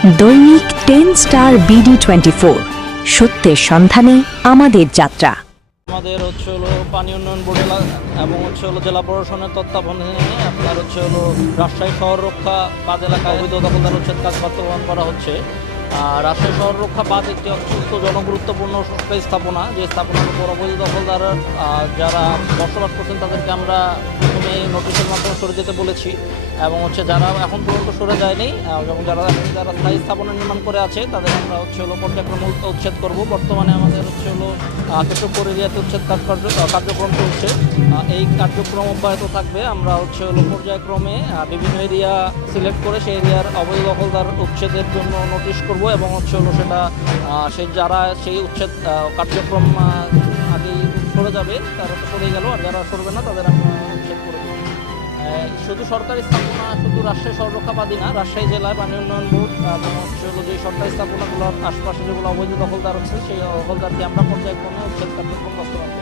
দৈনিক 10 star BD24 সত্যের সন্ধানে আমাদের যাত্রা। আমাদের পানি উন্নয়ন বোর্ড এবং জেলা প্রশাসনের তত্ত্বাবধানে আপনার রাজশাহী শহর রক্ষা বাঁধ এলাকায় অবৈধ দখলদার উচ্ছেদ কাজ বাস্তবায়ন করা হচ্ছে। রাজশাহী শহর রক্ষা বাঁধ একটি অত্যন্ত জনগুরুত্বপূর্ণ সরকারি স্থাপনা, যে স্থাপনার উপর অবৈধ দখলদার যারা বসবাস করছেন তাদেরকে আমরা প্রথমে নোটিশের মাধ্যমে সরে যেতে বলেছি এবং যারা এখন পর্যন্ত সরে যায়নি এবং যারা স্থায়ী স্থাপনা নির্মাণ করে আছে তাদের আমরা পর্যায়ক্রমে উচ্ছেদ করব। বর্তমানে আমাদের কেশবপুর এরিয়াতে উচ্ছেদ কার্যক্রম চলছে। এই কার্যক্রম অব্যাহত থাকবে। আমরা পর্যায়ক্রমে বিভিন্ন এরিয়া সিলেক্ট করে সেই এরিয়ার অবৈধ দখলদার উচ্ছেদের জন্য নোটিশ করব এবং সেটা যারা সেই উচ্ছেদ কার্যক্রম আগে সরে যাবে তারা তো সরে গেল, আর যারা সরবে না তাদের আমরা উচ্ছেদ করে দেব। শুধু সরকারি স্থাপনা, শুধু রাজশাহী শহর রক্ষা বাদী না, রাজশাহী জেলায় পানি উন্নয়ন বোর্ড এবং যে সরকারি স্থাপনাগুলোর আশপাশে যেগুলো অবৈধ দখলদার আছে সেই দখলদারকে আমরা পর্যায়ক্রমে উচ্ছেদ কার্যক্রম বাস্তবায়ন করব।